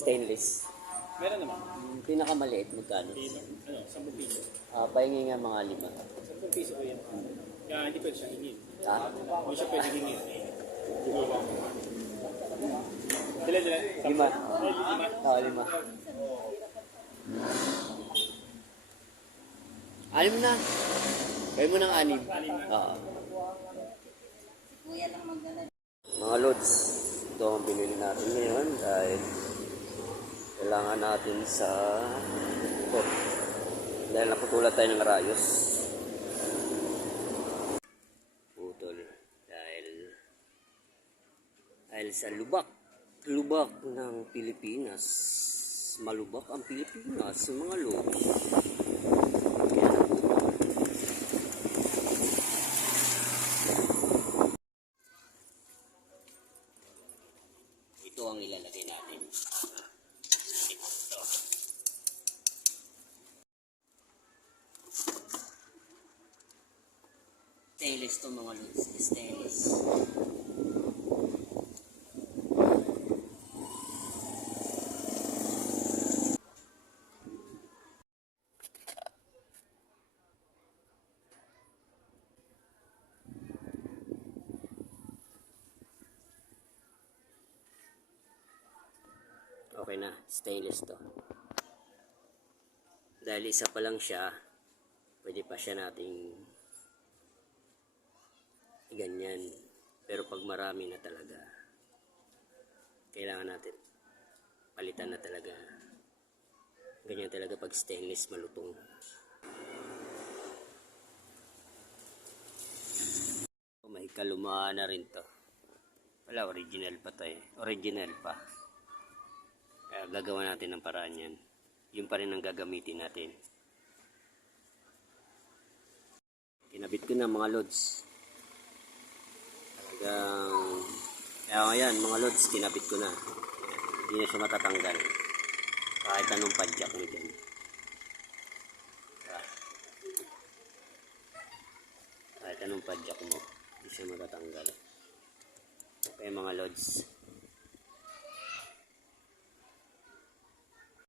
Stainless. Meron naman. Yung pinakamaliit, magkano? Kilo. 10 piso. Pahingi nga mga 5. 10 piso ko yan. Kaya hindi pwede siya hingin. Ha? Hindi siya pwede hingin. Dila. 5. 5. 6 na. Kaya mo ng 6. Oo. Mga lods, ito ang binili natin ngayon dahil kailangan natin sa ito. Dahil naputulan tayo ng rayos. Putol. Dahil sa lubak ng Pilipinas. Malubak ang Pilipinas sa mga lods. Ito ang ilalagay natin. Ito. Stainless to mga lods. Stainless. Okay na, stainless to. Dahil isa pa lang siya, pwede pa siya nating ganyan. Pero pag marami na talaga, kailangan natin palitan na talaga. Ganyan talaga pag stainless malutong. May kalumaan na rin to. Wala, original pa to eh. Original pa. Kaya gagawa natin ng paraan yan. Yun pa rin ang gagamitin natin. Kinabit ko na mga lods. Talagang... Kaya ngayon mga lods, kinabit ko na. Hindi na siya matatanggal. Kahit anong padjak mo dyan. Kahit anong padjak mo, hindi siya matatanggal. Kaya mga lods,